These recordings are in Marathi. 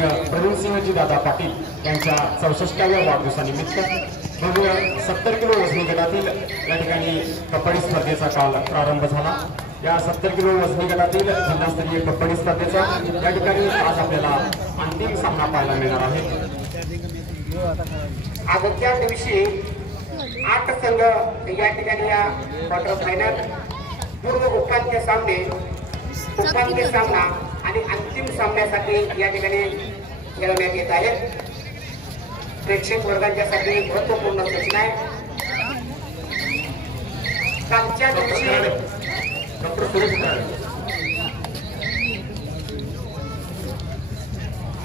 माननीय प्रवीणसिंहजी दादा पाटील यांच्या 64व्या वाढदिवसानिमित्त भव्य 70 किलो वजनी गटातील या ठिकाणी कबड्डी स्पर्धेचा काल प्रारंभ झाला। या 70 किलो वजनी गटातील जिल्हास्तरीय कबड्डी स्पर्धेचा या ठिकाणी आज आपल्याला अंतिम सामना पाहायला मिळणार आहे। आजच्या दिवशी 8 संघ या ठिकाणी या क्वार्टर फायनल पूर्व उपांत्य सामने उपांत्य सामना आणि अंतिम सामन्यासाठी या ठिकाणी खेळवण्यात येत आहेत। प्रेक्षक वर्गांच्यासाठी महत्त्वपूर्ण सूचना आहे। कालच्या दिवशी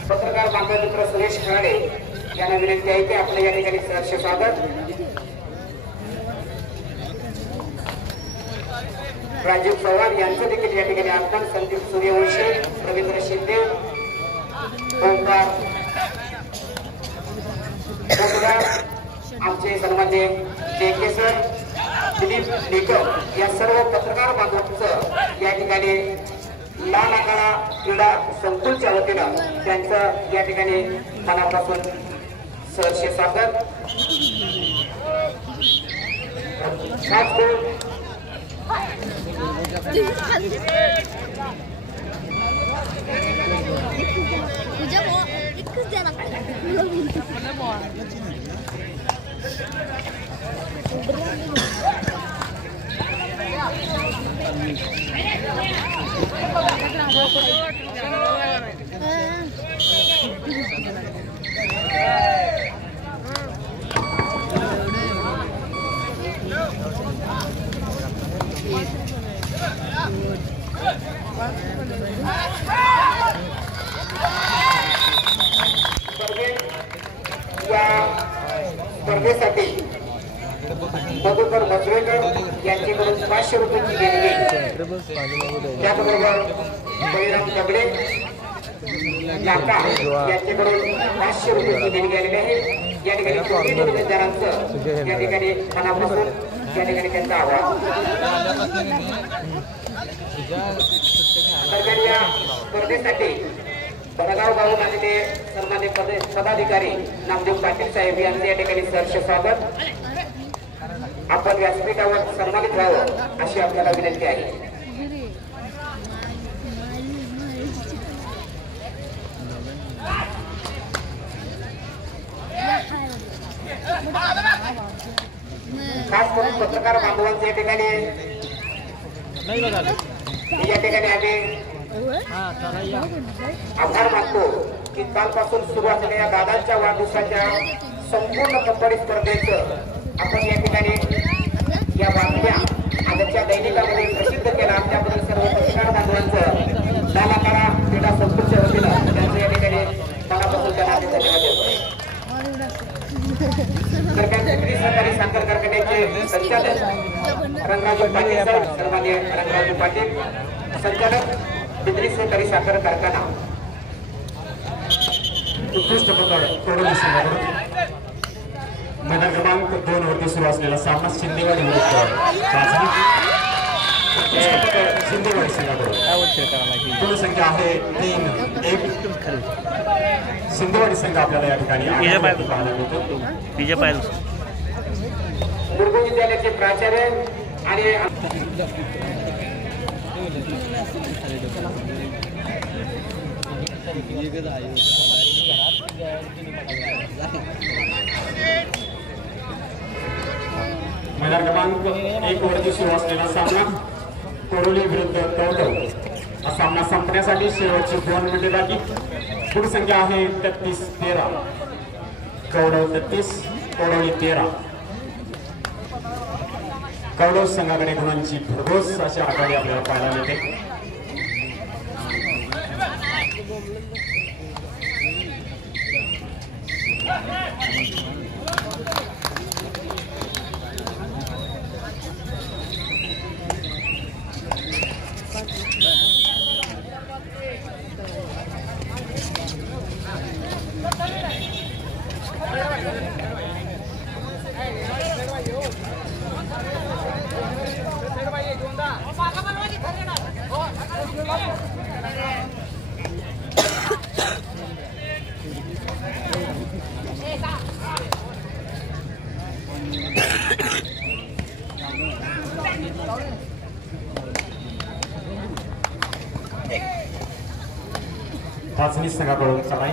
पत्रकार बांधव मित्र सुरेश खराडे यांना विनंती आहे की आपल्या या ठिकाणी सहर्ष स्वागत। राजीव चव्हाण यांचं देखील या ठिकाणी आगमन, संदीप सूर्यवंशी, रवींद्र शिंदे, ओंकार आमचे सन्मान्य JK सर, दिलीप निकम या सर्व पत्रकार बांधवांचं या ठिकाणी लाल आखाडा क्रीडा संकुलच्या वतीनं त्यांचं या ठिकाणी मनापासून सहर्ष स्वागत। स्पर्धेसाठी मधुकर मजरेकर यांच्याकडून 500 रुपयांची देणगी, त्याचबरोबर बळीराम दगडे लाका यांच्याकडून 500 रुपयांची देणगी आलेली आहे। या ठिकाणी जोडीदारांचं या ठिकाणी मनापासून या ठिकाणी त्यांचा आभार। या स्पर्धेसाठी बडगाव गावून आलेले सन्मान्य पदाधिकारी नामदेव पाटील साहेब यांचे या ठिकाणी सहर्ष स्वागत। आपण व्यासपीठावर सन्मानित व्हावं अशी आपल्याला विनंती आहे। खास करून पत्रकार बांधवांचे या ठिकाणी आम्ही आभार मानतो की कालपासून सुरू असलेल्या दादांच्या वाढदिवसाच्या संपूर्ण कबड्डी स्पर्धेचं आपण या ठिकाणी या बातम्या आजच्या दैनिकामध्ये प्रसिद्ध केला। त्याबद्दल सर्व पत्रकार बांधवांचं लाल आखाडा क्रीडा संकुलच्या वतीनं त्यांचं या ठिकाणी मनापासून त्यांना धन्यवाद देतो। सरकारी सहकारी साखर कारखान्याचे संचालक रंगराजू पाटील साहेब, सन्मान्य रंगराजू पाटील संचालक पिंपरी सहकारी साखर कारखाना, उत्कृष्ट पकड कोडोली संघाकडून मैदान क्रमांक 2 वरती सुरू असलेला सामना शिंदेवाडी विरुद्ध शिंदेवाडी संघाकडून कुल संख्या आहे 3-1। शिंदेवाडी संघ आपल्याला या ठिकाणी पाहायला मिळतो। दुर्ग विद्यालयाचे प्राचार्य आणि मैदान क्रमांक 1 वरती सुरू असलेला सामना कोडोली विरुद्ध कवडव। हा सामना संपण्यासाठी शेवटची 2 मिनिटे बाकी। गुण संख्या आहे 33-13। कवडव 33, कोडोली 13। कवडव संघाकडे गुणांची भरघोस अशी आघाडी आपल्याला पाहायला मिळते। पाचवी संघाकडून चढाई.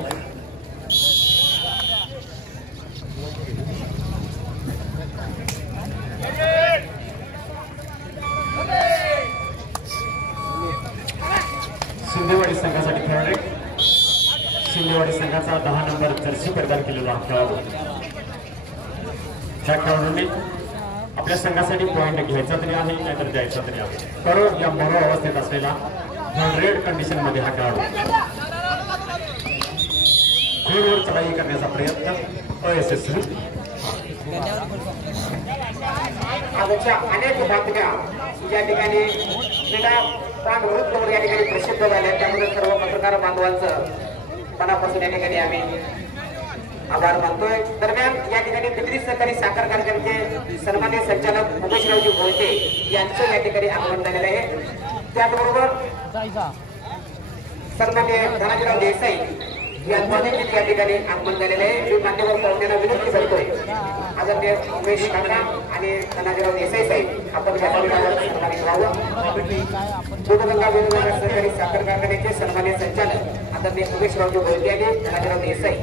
शिंदेवाडी संघासाठी खेळाडू शिंदेवाडी संघाचा 10 नंबर जर्सी परिधान केलेला खेळाडू. त्या खेळाडूंनी आपल्या संघासाठी पॉइंट घ्यायचा तरी आहे नाहीतर द्यायचा तरी आहे. कारण या मरो अवस्थेत असलेला रेड कंडिशन मध्ये हा खेळाडू घोडवर चढाई करण्याचा प्रयत्न अयशस्वी. आजच्या अनेक बातम्या या ठिकाणी क्रीडा पाठवृत्तवर या ठिकाणी प्रसिद्ध झाल्या. त्यामुळे सर्व पत्रकार बांधवांचं मनापासून या ठिकाणी आम्ही आभार मानतोय. दरम्यान या ठिकाणी पितरी सहकारी साखर कारखान्याचे सन्मान्य संचालक उमेशरावजी मोहिते यांचं या ठिकाणी आगमन झालेलं आहे. त्याचबरोबर सन्मान्य धनाजीराव देसाई यांचं देखील या ठिकाणी आगमन झालेलं आहे. मी मान्यवर पाहुण्यांना विनंती करतोय आदरणीय उमेश काका आणि धनाजीराव देसाई साहेब आपण या सन्मानावर सन्मानित व्हावं. दूधगंगा वेणुगंगा सहकारी साखर कारखान्याचे सन्मान्य संचालक आदरणीय उमेशरावजी मोहिते आणि धनाजीराव देसाई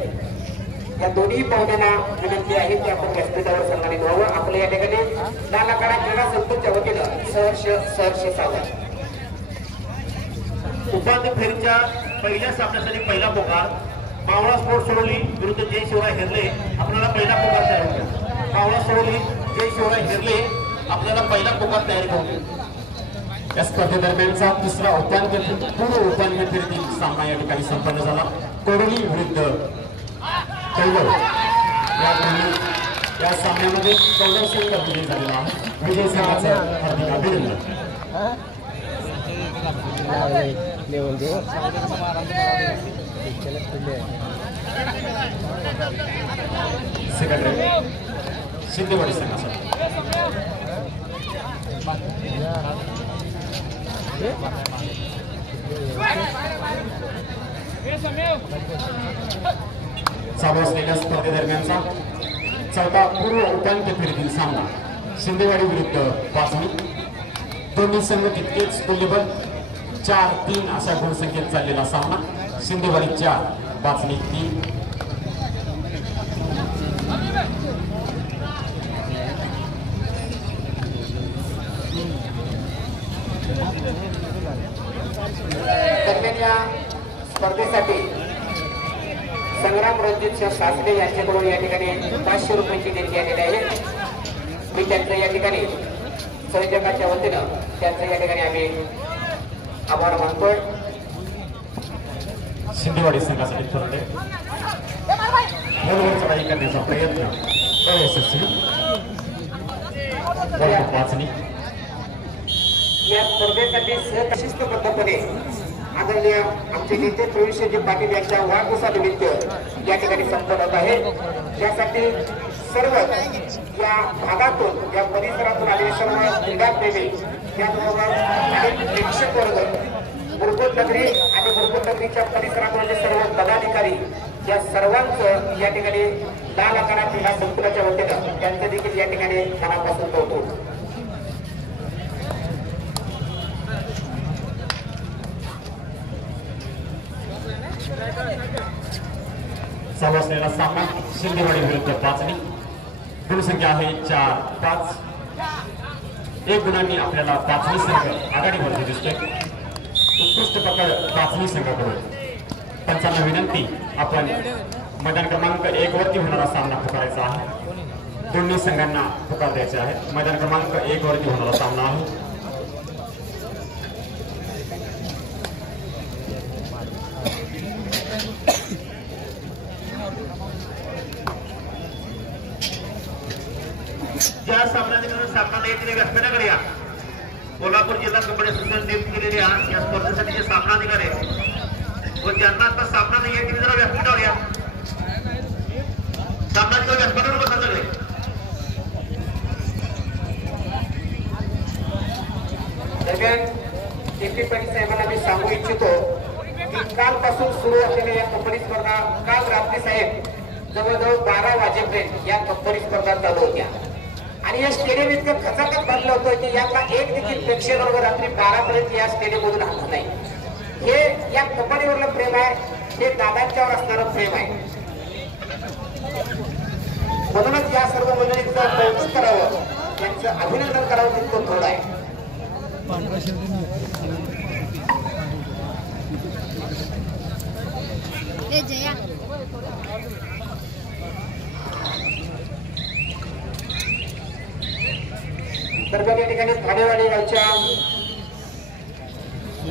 या दोन्ही पाहुण्यांना विनंती आहे की आपण व्यासपीठावर सन्मानित व्हावं. आपलं या ठिकाणी लालाकडा क्रीडा संकुलच्या वतीनं सहर्ष स्वागत. उपांत्य फेरीच्या पहिल्या सामन्यासाठी पहिला पुकार मावळा स्पोर्ट्स सोडली विरुद्ध जय शिवराय हेरले. आपल्याला पहिला पुकार तयार होतो. मावळा सोडली जय शिवराय हेरले आपल्याला पहिला पुकार तयार होतो. या स्पर्धेदरम्यानचा तिसरा पूर्व उपांत्य फेरीतील सामना या ठिकाणी संपन्न झाला. कोडोली विरुद्ध कैवल या सामन्यामध्ये कौरव संघ विजयी झालेला आहे. विजय संघाचं हार्दिक अभिनंदन. सेक्रेटरी शिंदेवाडी संघासाठी चालू असलेल्या स्पर्धेदरम्यानचा चौथा पूर्व उपांत्य फेरीतील सामना शिंदेवाडी विरुद्ध पाचवी. दोन्ही संघ तितकेच तुल्यबल 4-3 अशा गुणसंख्येत चाललेला सामना. शिंदेवाडी 4 पाचवी 3. दरम्यान या स्पर्धेसाठी संग्राम रणजित सासले यांच्याकडून या ठिकाणी 500 रुपयांची देणगी आलेली आहे. मी त्यांचं या ठिकाणी संयोजकाच्या वतीनं त्यांचं या ठिकाणी आम्ही आभार मानतोय. शिंदेवाडी संघासाठी थोरडे घोडवर चढाई करण्याचा प्रयत्न अयशस्वी. पाचणी या स्पर्धेसाठी शिस्तबद्धपणे आदरणीय आमचे नेते प्रवीणजी पाटील यांच्या वाढदिवसानिमित्त या ठिकाणी संपन्न होत आहे. त्यासाठी सर्व या भागातून या परिसरातून आलेले सर्व क्रीडाप्रेमी त्याचबरोबर अनेक प्रेक्षक वर्ग मुरगुड नगरी आणि मुरगुड नगरीच्या परिसरातून सर्व पदाधिकारी या सर्वांचं या ठिकाणी लाल आकारात क्रीडा संकुलाच्या वतीनं त्यांचं देखील या ठिकाणी मनापासून कौतुक. चालू असलेला सामना शिंदेवाडी विरुद्ध पाचवी. गुणसंख्या आहे 4-5. 1 गुणांनी आपल्याला पाचवी संघ आघाडीवरती दिसतोय. उत्कृष्ट पकड पाचवी संघाकडून. पंचांना विनंती आपण मैदान क्रमांक 1 वरती होणारा सामना पुकारायचा आहे. दोन्ही संघांना पुकार द्यायचे आहे. मैदान क्रमांक 1 वरती होणारा सामना आहे. ज्या सामना येथील व्यासपीठाकडे या. कोल्हापूर जिल्हा कबड्डी असोसिएशन नियुक्त केलेल्या या स्पर्धेसाठी जे सामना अधिकारी व ज्यांना आता सामना नाही आहे जरा व्यासपीठावर या. सामना व्यासपीठावर बसा सगळे. दरम्यान एपी पाटील साहेबांना मी सांगू इच्छितो की कालपासून सुरू असलेल्या या कबड्डी स्पर्धा काल रात्री साहेब जवळजवळ 12 वाजेपर्यंत या कबड्डी स्पर्धा चालू होत्या आणि या स्टेडियम इतकं खचाखच भरलं होतं की यातला एक देखील प्रेक्षकांवर रात्री 12 पर्यंत या स्टेडियम मधून हलत नाही. हे या कबड्डीवरलं प्रेम आहे. हे दादांच्यावर असणारं प्रेम आहे. म्हणूनच या सर्व मंडळींचं कौतुक करावं, त्यांचं अभिनंदन करावं तितकं थोडं आहे. दरम्यान या ठिकाणी ठाणेवाडी गावच्या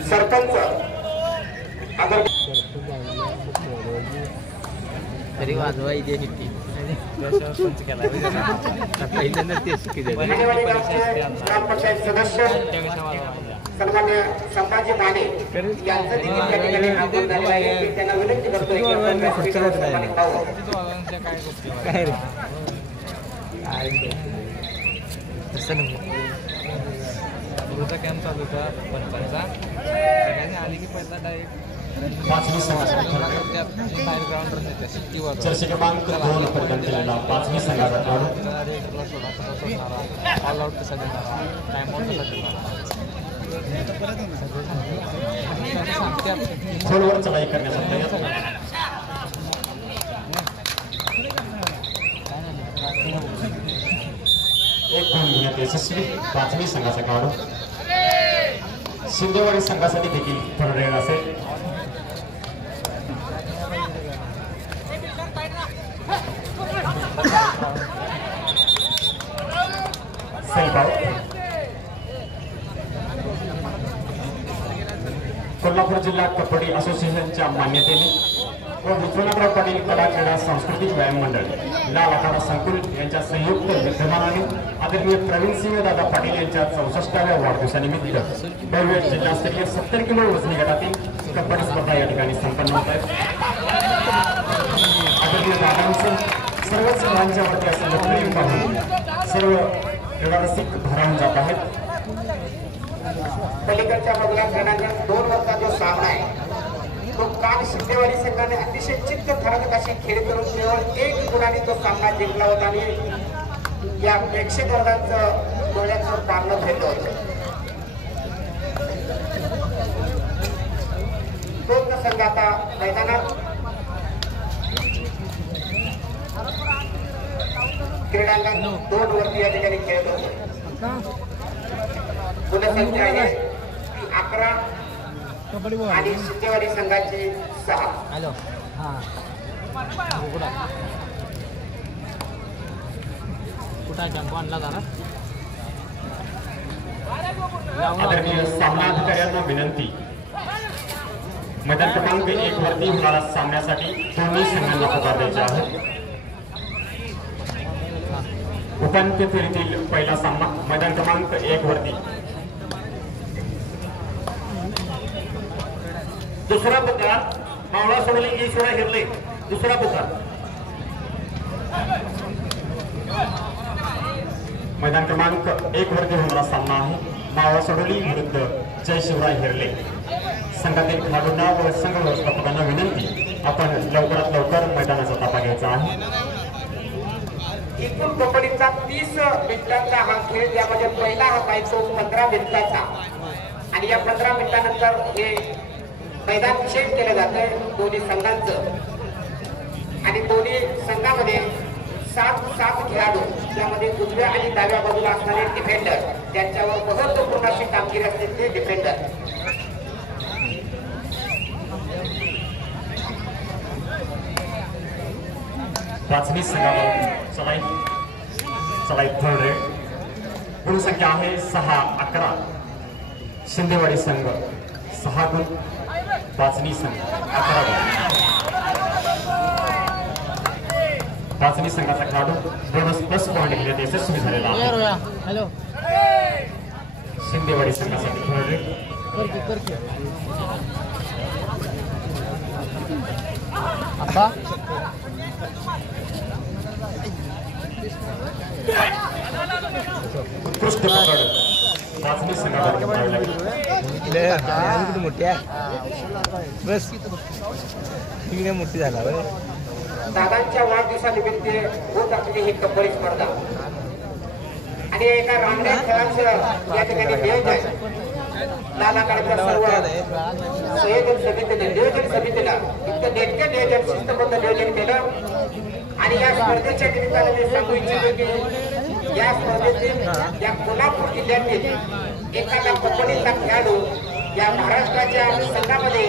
सरपंच तरी वाजवा इथे किती ठाणेवाडी गावचे ग्रामपंचायत सदस्य सन्मान्य संभाजी माने यांचं देखील त्या ठिकाणी आगमन झालेलं आहे. मी त्यांना विनंती करतोय की आपण व्यासपीठावर सन्मानित व्हावं. काय रे तसं नाही कॅम्प चालू होता पंचांचा सगळ्यांनी आली की पहिला डायरेक्ट पाचवी संघाचा बाहेर ग्राउंडवर नेते सिटीवर चर्चे क्रमांक 2 पर्यंत केलेला पाचवी संघाचा खेळाडू रेडरला सोडा ऑल आउट कसा देणारा टाइम आउट कसा देणारा खोलवर चढाई करण्याचा प्रयत्न. एक गुण घेण्यात यशस्वी पाचवी संघाचा खेळाडू. शिंदेवाडी संघासाठी देखील ठरलेलं असेल. कोल्हापूर जिल्हा कबड्डी असोसिएशनच्या मान्यतेने व विश्वनाथराव पाटील कला क्रीडा सांस्कृतिक व्यायाम मंडळ लाल आखाडा संकुल यांच्या संयुक्त विद्यमानाने आदरणीय प्रवीणसिंह दादा पाटील यांच्या 64व्या वाढदिवसानिमित्त भव्य जिल्हास्तरीय 70 किलो वजनी गटातील कबड्डी स्पर्धा या ठिकाणी संपन्न होत आहेत. आदरणीय दादांचं सर्वच मुलांच्या वरती असलेलं प्रेम पाहून सर्व क्रीडारसिक भारावून जात आहेत. पलीकडच्या बाजूला क्रमांक 2 वरचा जो सामना आहे तो काल शिंदेवाडी संघाने अतिशय चित्त थरक अशी खेळ करून केवळ 1 गुणाने तो सामना जिंकला होता आणि या प्रेक्षक वर्गाचं डोळ्याचं पारणं फेडलं होतं. दोन संघ आता मैदानात क्रीडांगण 2 वरती या ठिकाणी खेळत होते. गुणसंख्या आहे ती 11 आणि शिंदेवाडी संघाची 6. हॅलो हां कुठं कॅम्प आणला जाणार. आदरणीय सामना अधिकाऱ्यांना विनंती. मैदान क्रमांक 1 वरती होणाऱ्या सामन्यासाठी दोन्ही संघांना पुकार द्यायचे आहे. उपांत्य फेरीतील पहिला सामना मैदान क्रमांक 1 वरती. दुसरा पुकार मावळा सोडली ईश्वरा हिरले. दुसरा पुकार मैदान क्रमांक 1 वरती होणारा सामना आहे मावळा सोडली विरुद्ध जय शिवराय हिरले. संघातील खेळाडूंना व संघ व्यवस्थापकांना विनंती आपण लवकरात लवकर मैदानाचा ताबा घ्यायचा आहे. एकूण कबड्डीचा 30 मिनिटांचा हा खेळ, त्यामध्ये पहिला हाफ आहे तो 15 मिनिटाचा आणि या 15 मिनिटानंतर हे मैदान चेंज केलं जातं दोन्ही संघांचं आणि दोन्ही संघामध्ये 7 खेळाडू त्यामध्ये उजव्या आणि डाव्या बाजूला असणारे डिफेंडर, त्यांच्यावर महत्वपूर्ण अशी कामगिरी असते ते डिफेंडर. पाचवी संघावर चलाई थर्ड रेड. गुणसंख्या आहे 6-11. शिंदेवाडी संघ 6 गुण, पाचवी संघ 11 गुण. पाचवी संघाचा खेळाडू बोनस प्लस पॉईंट घेण्यात यशस्वी झालेला आहे. हॅलो शिंदेवाडी संघासाठी थर्ड रेड. अब्बा उत्कृष्ट पकड पाचवी संघावर करावी लागली. मोठी बस तिकडे मोठी झाला. दादांच्या वाढदिवसानिमित्त होत असलेली ही कबड्डी स्पर्धा आणि एका रांगड्या खेळाचं या ठिकाणी नियोजन नानाकडच्या सर्व संयोजन समितीने नियोजन समितीनं इतकं नेटकं नियोजन शिस्तबद्ध नियोजन केलं. आणि या स्पर्धेच्या निमित्ताने मी सांगू इच्छितो की या स्पर्धेतील या कोल्हापूर जिल्ह्यातील एखादा कबड्डीचा खेळाडू या महाराष्ट्राच्या संघामध्ये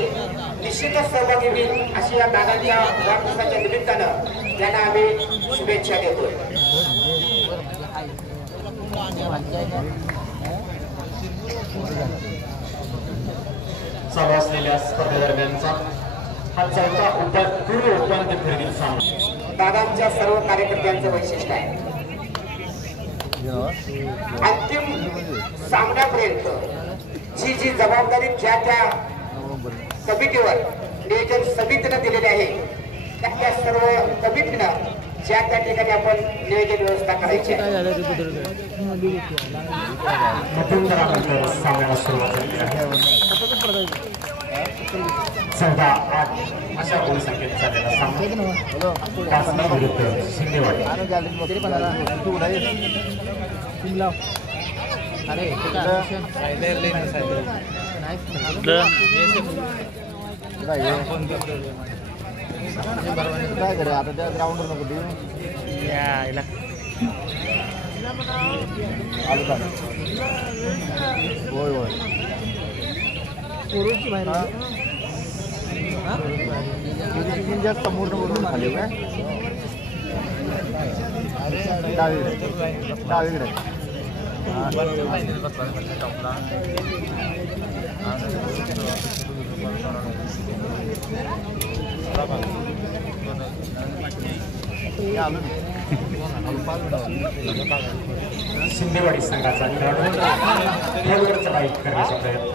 निश्चितच सहभागी होईल अशी या दादाच्या वाढदिवसाच्या निमित्तानं त्यांना आम्ही शुभेच्छा देतोय. चालू असलेल्या स्पर्धेदरम्यानचा हा चौथा पूर्व उपांत्य फेरीतील सामना. दादांच्या सर्व कार्यकर्त्यांचं वैशिष्ट्य आहे अंतिम सामन्यापर्यंत जी जी जबाबदारी ज्या त्या कमिटीवर नियोजन समितीनं दिलेली आहे त्या सर्व कमिटीनं ज्या त्या ठिकाणी आपण नियोजन व्यवस्था करायची आहे. सामन्याला सुरुवात झाली आहे. 14-8 अशा गोल संख्येत झालेला सामना कासना विरुद्ध शिंदेवाडी. काय करे आता त्या ग्राउंडवर नको देऊ यायला आलो का होय होय पुरुष बाहेर जास्त मोठं मोठं खाली काय डावीकडे शिंदेवाडी संघाचा खेळाडू चढाई करण्याचा प्रयत्न.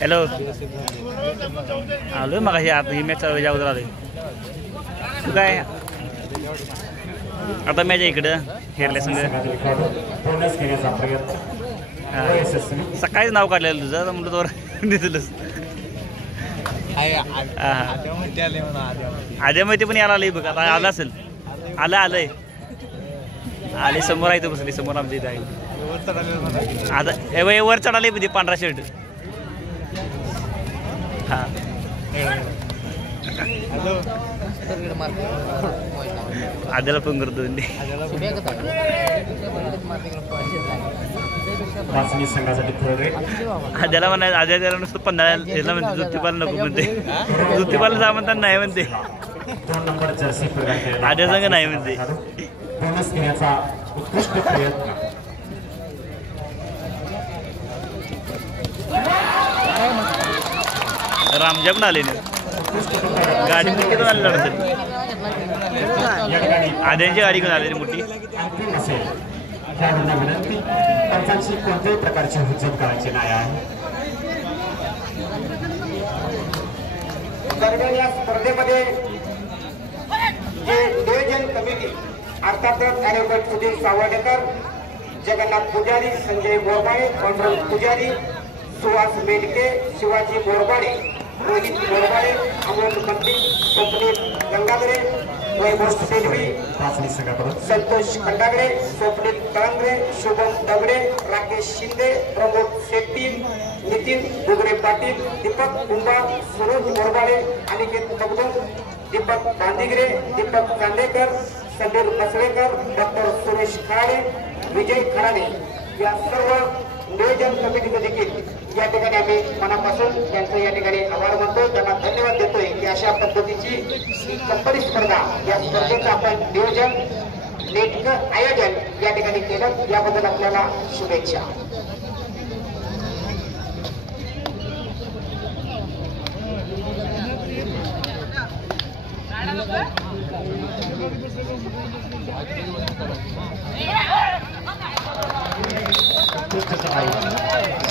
हॅलो आलोय मग ही मॅच जाऊ आलोय. तू काय आता मॅच आहे इकडं हेरल्या संघ बोनस घेण्याचा प्रयत्न. सकाळीच नाव काढलेलं तुझं म्हटलं तर दिसलंच. आद्या माहिती पण यायला आलंय बघ आता आलं असेल. आलंय आले समोर आहे तो बसली समोर आमच्या इथे आहे. आता वर चढाले म्हणजे पांढरा शर्ट. हा आद्याला पण करतो आद्याला म्हणा. आद्या त्याला नुसतं 15 याला म्हणते जुत्तीपाला नको म्हणते. जुत्तीपाला जा म्हणतात नाही म्हणते. आद्या संघ नाही म्हणते. बोनस घेण्याचा उत्कृष्ट प्रयत्न. रामजा पण आले गाडी किती आले लढत. आद्यांची गाडी घेऊन आलेली मोठी. खेळाडूंना विनंती पंचांची कोणत्याही प्रकारची हुज्जत करायची नाही आहे. दरम्यान या स्पर्धेमध्ये जे नियोजन कमिटी अर्थातच ॲडव्होकेट सुधीर सावर्डेकर, जगन्नाथ पुजारी, संजय बोरबाळे, पांडुरंग पुजारी, सुहास मेडके, शिवाजी बोरबाळे, रोहित बोरबाळे, अमोल मंत्री, स्वप्नील गंगाधरे, वैभव सेल्वी, संतोष खंडागरे, स्वप्नील कळंगरे, शुभम दगडे, राकेश शिंदे, प्रमोद शेट्टी, नितीन दुगरे पाटील, दीपक कुंभा, सुरोज बोरबाळे, अनिकेत मगदूम, दीपक गांधीगिरे, दीपक चांदेकर, समीर बसवेकर, डॉक्टर सुरेश खाडे, विजय खराडे या सर्व नियोजन कमिटीचे देखील या ठिकाणी आम्ही मनापासून त्यांचं या ठिकाणी आभार मानतो. त्यांना धन्यवाद देतोय की अशा पद्धतीची ही कबड्डी स्पर्धा या स्पर्धेचं आपण नियोजन नेटकं आयोजन या ठिकाणी केलं याबद्दल आपल्याला शुभेच्छा.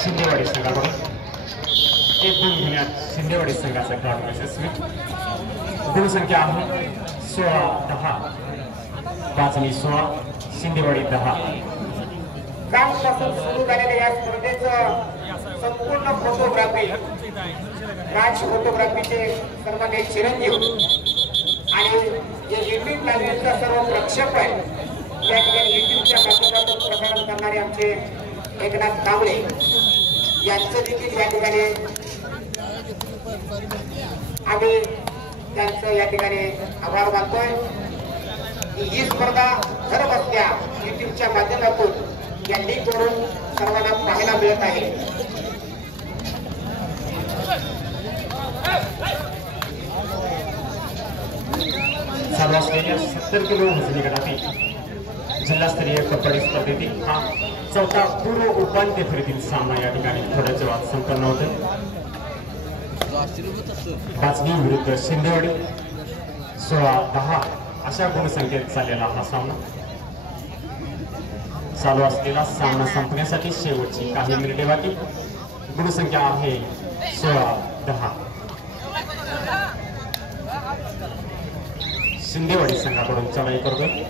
शिंदेवाडी संघाकडून एक गुण घेण्यात शिंदेवाडी संघाचा खेळाडू यशस्वी. गुणसंख्या आहे 16-10. पाचमी 16 शिंदेवाडी 10. कालपासून सुरू झालेल्या या स्पर्धेचं संपूर्ण फोटोग्राफी राज फोटोग्राफीचे सर्वांनी चिरंजीव आणि जे युट्यूब चॅनलचा सर्व प्रक्षेप आहे या ठिकाणी युट्यूबच्या माध्यमातून प्रसारण करणारे आमचे एकनाथ कांबळे यांचं देखील या ठिकाणी आम्ही त्यांचं या ठिकाणी आभार मानतोय की ही स्पर्धा घर बसल्या युट्यूबच्या माध्यमातून या लीग वरून सर्वांना पाहायला मिळत आहे. चालू असलेल्या 70 किलो वजनी गटातील जिल्हास्तरीय कबड्डी स्पर्धेतील हा चौथा पूर्व उपांत्य फेरीतील सामना या ठिकाणी थोड्याच वेळात संपन्न होते. पाचवी विरुद्ध शिंदेवाडी 16-10 अशा गुणसंख्येत चाललेला हा सामना. चालू असलेला सामना संपण्यासाठी शेवटची काही मिनिटे बाकी. गुणसंख्या आहे 16-10. शिंदेवाडी संघाकडून चढाई करतोय.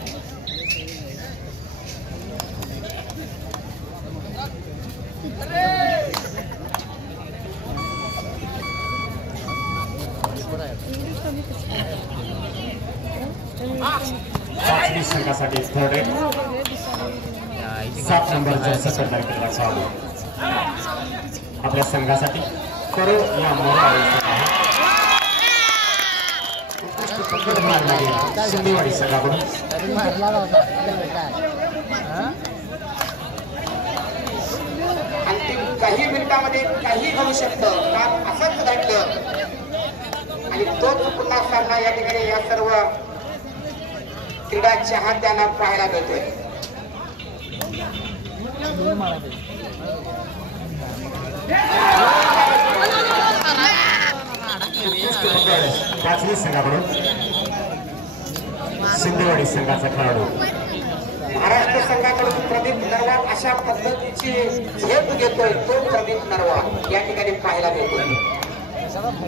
पाचवी संघासाठी थर्ड रेट 7 नंबर जर्सी सरदार केला चालू आपल्या संघासाठी करो या शिंदेवाडी संघाकडून अंतिम काही मिनिटांमध्ये काही घडू शकतं. काम असंच घडलं आणि तोच पुन्हा सामना या ठिकाणी या सर्व क्रीडा चाहत्यांना पाहायला मिळतोय. पाचवी संघाकडून शिंदेवाडी संघाचा खेळाडू महाराष्ट्र संघाकडून प्रदीप नरवाल अशा पद्धतीची झेप घेतोय. तो प्रदीप नरवाल या ठिकाणी पाहायला मिळतोय.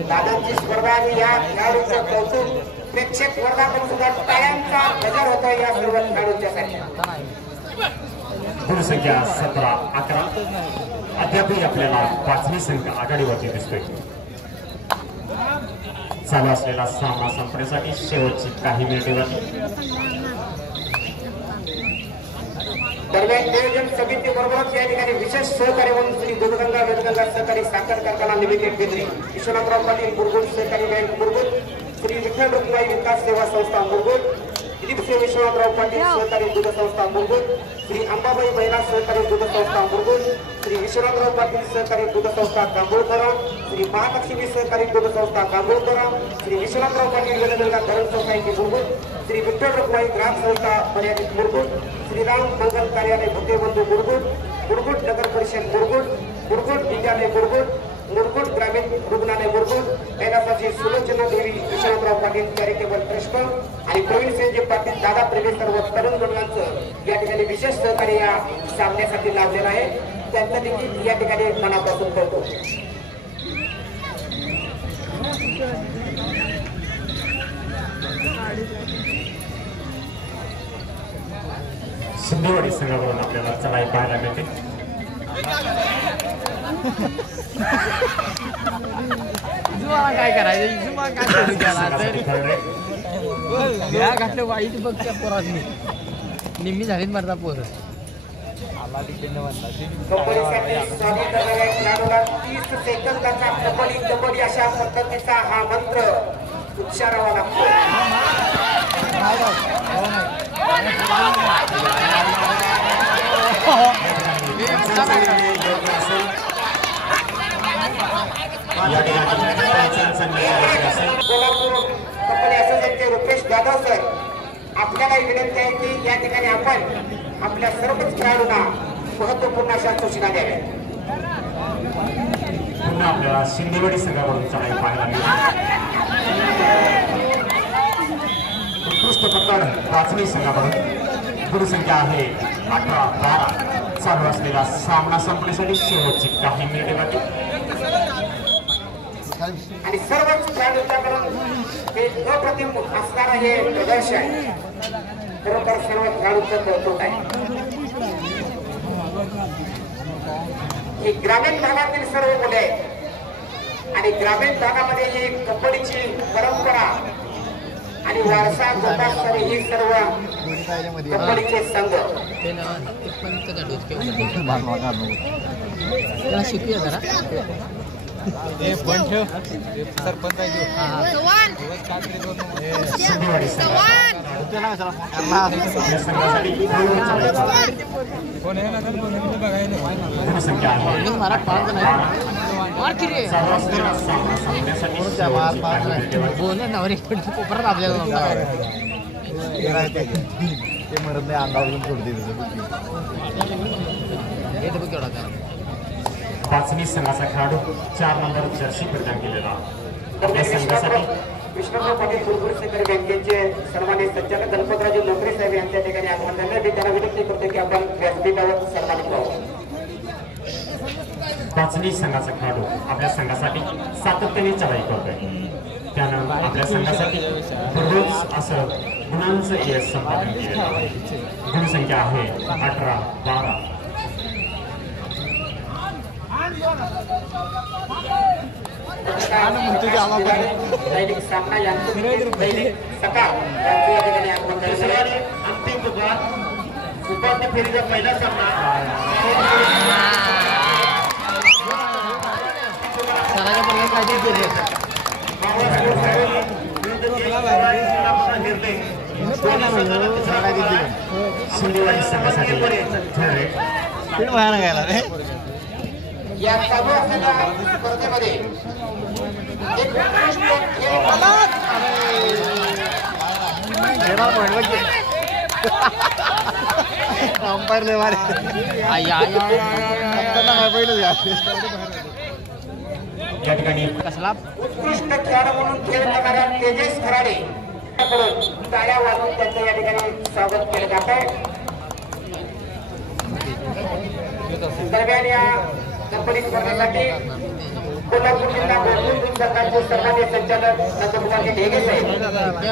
दादांची स्पर्धा आणि या खेळाडूचं कौतुक प्रेक्षक वर्गाकडून सुद्धा टाळ्यांचा गजर होतोय या सर्व खेळाडूंच्यासाठी. गुणसंख्या 17-11. अद्यापही आपल्याला पाचवी संघ आघाडीवरती दिसतोय. चालू असलेला सामना संपण्यासाठी शेवटची काही मिनिटे बाकी. दरम्यान नियोजन समितीबरोबरच या ठिकाणी विशेष सहकार्य म्हणून श्री दूधगंगा वेदगंगा सहकारी साखर कारखाना लिमिटेड बेदरी, विश्वनाथराव पाटील मुरगुड सहकारी बँक मुरगुड, श्री विठ्ठल रुक्माई विकास सेवा संस्था मुरगुड, दिलीप सिंह विश्वनाथराव पाटील सहकारी दूध संस्था मुरगुड, श्री अंबाबाई महिला सहकारी दूध संस्था मुरगुड, श्री विश्वनाथराव पाटील सहकारी दूध संस्था गांभोळकरा, श्री महालक्ष्मी सहकारी दूध संस्था गांभोळकरा, श्री विश्वनाथराव पाटील वेदगंगा धरण सोसायटी मुरगुड, श्री विठ्ठल रुक्माई ग्राम संस्था मर्यादित मुरगुड, श्रीराम मंगल कार्यालय भुतेबंधू मुरगुड, मुरगुड नगर परिषद मुरगुड, मुरगुड विद्यालय मुरगुड, मुरगुड ग्रामीण रुग्णालय मुरगुड, कैलासाची सुलोचना देवी विश्वनाथराव पाटील चॅरिटेबल ट्रस्ट आणि प्रवीण सिंहजी पाटील दादा प्रेमी सर्व तरुण मंडळांचं या ठिकाणी विशेष सहकार्य या सामन्यासाठी लाभलेलं आहे. त्यांचं देखील या ठिकाणी मनापासून करतो. शिंदेवाडी संघाकडून आपल्याला चढाई पाहायला मिळते. काय करायचं घातलं वाईट बघ त्या पोरांनी निम्मी झालीत मरता पोर आला तिकडनं म्हणला कबड्डीसाठी स्वागत करणाऱ्या खेळाडूला 30 सेकंदाचा कबड्डी कबड्डी अशा पद्धतीचा हा मंत्र उच्चारावा लागतो. कोल्हापूर कबड्डी असोसिएशनचे रुपेश जाधव सर, आपल्याला विनंती आहे की या ठिकाणी आपण आपल्या सर्वच खेळाडूंना महत्वपूर्ण अशा सूचना द्याव्या. पुन्हा आपल्याला शिंदेवाडी संघाकडून चढाई पाहायला मिळते. उत्कृष्ट पकड पाचवी संघाकडून. गुणसंख्या आहे 18-12. चालू असलेला सामना संपण्यासाठी शेवटची काही मिनिटे बाकी. आणि सर्वच खेळाडूंच्याकडून हे अप्रतिम असणारं हे प्रदर्शन खरोखर सर्व खेळाडूंचं कौतुक आहे. ही ग्रामीण भागातील सर्व मुले आहेत आणि ग्रामीण भागामध्ये ही कबड्डीची परंपरा आणि वारसा जोपासणारी ही सर्व कंपनीचे संघ ते ना ते पण त्याचा डोस त्याला शिकूया जरा सरपंच मला पाच नाही बोल नवरे कोपऱ्यात आपल्याला ते मरत नाही अंगावरून सोडते हे तर बघ केवढा करा पाचवी संघाचा खेळाडू 4 नंबर जर्सी परिधान केलेला आपल्या संघासाठी विष्णुराव पाटील कुलकर्णी बँकेचे सन्मानित संचालक गणपतराजे लोकरे साहेब यांच्या ठिकाणी आगमन झाले. मी त्यांना विनंती करतो की आपण व्यासपीठावर सन्मानित व्हावं. पाचवी संघाचा खेळाडू आपल्या संघासाठी सातत्याने चढाई करतोय. त्यानं आपल्या संघासाठी दररोज असं गुणांचं यश संपादन केलेलं. गुणसंख्या आहे 18-12. दैनिक सामना दैनिक सकाळ यांच्या या ठिकाणी आगमन झाले. अंतिम पुकार उपांत्य फेरीचा पहिला सामना सराच्या पहिल्या काहीतरी केले शिंदेवाडी संघासाठी या चालू असलेल्या स्पर्धेमध्ये एक उत्कृष्ट खेळ अंपायर लय भारी. या ठिकाणी कसला उत्कृष्ट खेळाडू म्हणून खेळ करणाऱ्या तेजस खराडे यांच्याकडून टाळ्या वाजवून त्यांचं या ठिकाणी स्वागत केलं जात आहे. दरम्यान या कंपनी स्पर्धेसाठी कोल्हापूर जिल्हा गोरगरीब संघाचे सर्वाधिक संचालक नंदकुमारजी ढेगे साहेब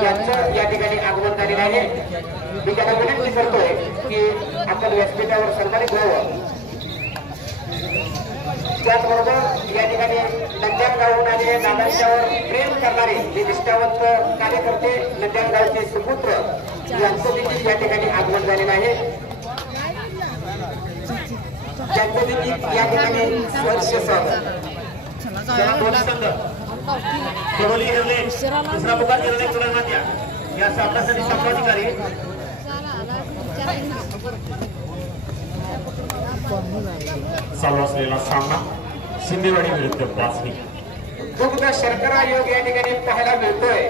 यांचं या ठिकाणी आगमन झालेलं आहे. मी त्यांना विनंती करतोय की आपण व्यासपीठावर सन्मानित व्हावं. त्याचबरोबर या ठिकाणी नंद्यागावहून आलेले दादांच्यावर प्रेम करणारे जे निष्ठावंत कार्यकर्ते नंद्यागावचे सुपुत्र यांचं देखील या ठिकाणी आगमन झालेलं आहे. त्यांचं देखील या ठिकाणी सहर्ष स्वागत. दोन्ही संघ केवली हिरले दुसरा पुकार हिरले कुलामात्या या सामन्यासाठी सर्वाधिकारी चालू असलेला सामना शिंदेवाडी विरुद्ध पाचवी. दुग्ध शर्करा योग या ठिकाणी पाहायला मिळतोय.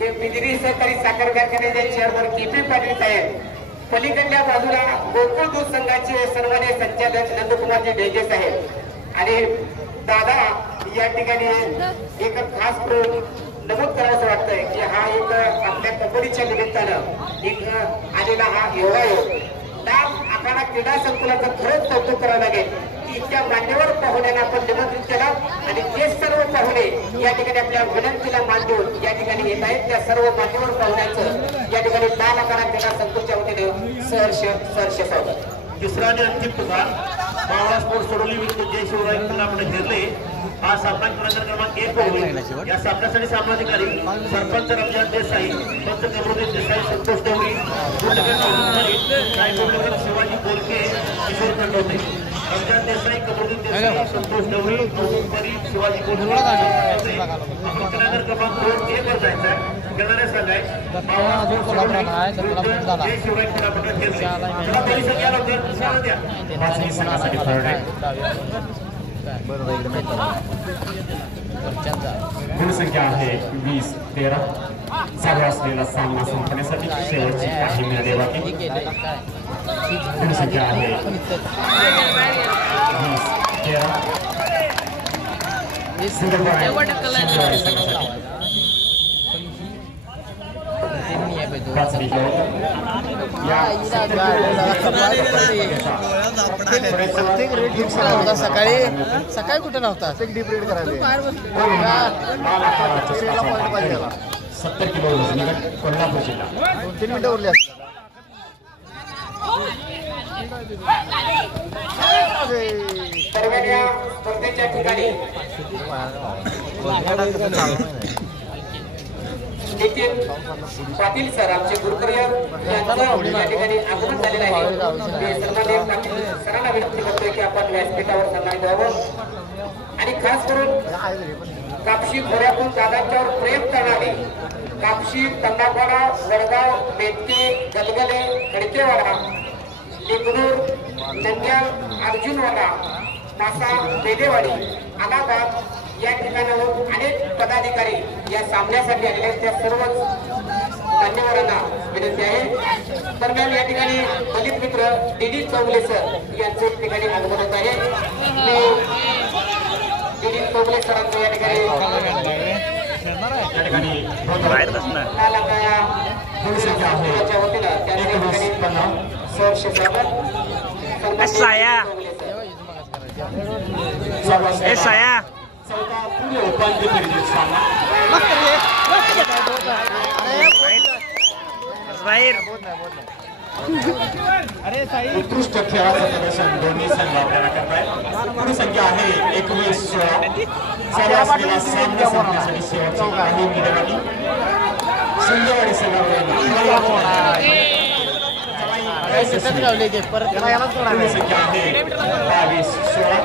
ते बिदरी सहकारी साखर कारखान्याचे चेअरमन के.पी. पाटील साहेब, पलीकडल्या बाजूला गोकुळ दूध संघाचे सन्मान्य संचालक नंदकुमारजी ढेगे साहेब आणि दादा या ठिकाणी एक खास करून नमूद करावंसं वाटतंय की हा एक आपल्या कंपनीच्या निमित्तानं एक आलेला हा योगायोग नाम आखाडा क्रीडा संकुलाचं खरंच कौतुक करावं लागेल की इतक्या मान्यवर पाहुण्यांना आपण निमंत्रित केलं आणि ते सर्व पाहुणे या ठिकाणी आपल्या विनंतीला मान देऊन या ठिकाणी येत आहेत. त्या सर्व मान्यवर पाहुण्यांचं या ठिकाणी लाल आखाडा क्रीडा संकुलच्या वतीने सहर्ष स्वागत. तिसरा आणि अंतिम पुकार मावळा स्पोर्ट्स सोडवली विरुद्ध जय शिवराय कुलामध्ये घेरले. हा सामना क्रमांक 1 होईल. या सामन्यासाठी सामनाधिकारी सरपंच रमजान देसाई, पंच कमरुद्दीन देसाई, संतोष देवरी, शिवाजी बोलके, किशोर खंडोते. रमजान देसाई, कमरुद्दीन देसाई, संतोष देवरी, शिवाजी बोलके. आपण क्रमांक 2 वर जायचं आहे. खेळणारे सांगाय मावळा स्पोर्ट्स सोडवली जय शिवराय कुलामध्ये घेरले. चला पोलीस घ्या लवकर द्या. पाचवी संघासाठी खेळाडू गुणसंख्या आहे 20-13. चालू असलेला सामना संपण्यासाठी शेवटची काही मिनिटे बाकी. गुणसंख्या आहे 20-13. पाचवी सकाळी सकाळी कुठे नव्हता 70 किलो वजनी कोल्हापूर जिल्हा. 2-3 मिनिटं उरली असतात. दरम्यान या स्पर्धेच्या ठिकाणी नितीन पाटील सर आमचे गुरुवर्य यांचं या ठिकाणी आगमन झालेलं आहे. मी सर्वांनी पाटील सरांना विनंती करतोय की आपण व्यासपीठावर सन्मानित व्हावं आणि खास करून कापशी खोऱ्यातून दादांच्यावर प्रेम करणारे कापशी, तंबाखवाडा, वडगाव, बेटकी, गलगले, खडकेवाडा, लिंगणूर, नंद्याल, अर्जुनवाडा, नासा, बेदेवाडी, अलाहाबाद या ठिकाणावर अनेक पदाधिकारी या सामन्यासाठी आलेले आहेत. त्या सर्वच मान्यवरांना विनंती आहे. दरम्यान या ठिकाणी दलित मित्र डी चौगले सर यांचे ठिकाणी आगमन होत आहे. मी डी चौगले सरांचं या ठिकाणी बाहेर बसणार वतीनं त्यांच्या ठिकाणी सहर्ष स्वागत. साया ए साया चौथा पूर्व उपांत्य फेरीतील सामना बाहेर उत्कृष्ट खेळाचं प्रदर्शन दोन्ही संघ आपल्याला करतायत. पुढील संख्या आहे 21-16. सर्वात पहिला सामना संपण्यासाठी शेवटची काही मिनिटांनी सिंधेवाडी संघाकडून पुढील संख्या आहे 22-16.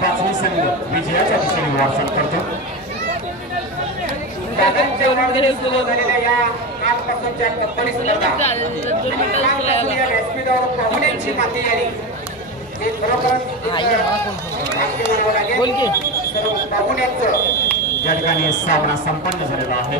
पाचवी संघ विजयाच्या दिशेने वाटचाल करतो. दादांच्या वाढदिवशी सुरू झालेल्या या आजपासूनच्या कबड्डी स्पर्धा आणि या व्यासपीठावर पाहुण्यांची माती आली हे खरोखरच सर्व पाहुण्यांचं या ठिकाणी सामना संपन्न झालेला आहे.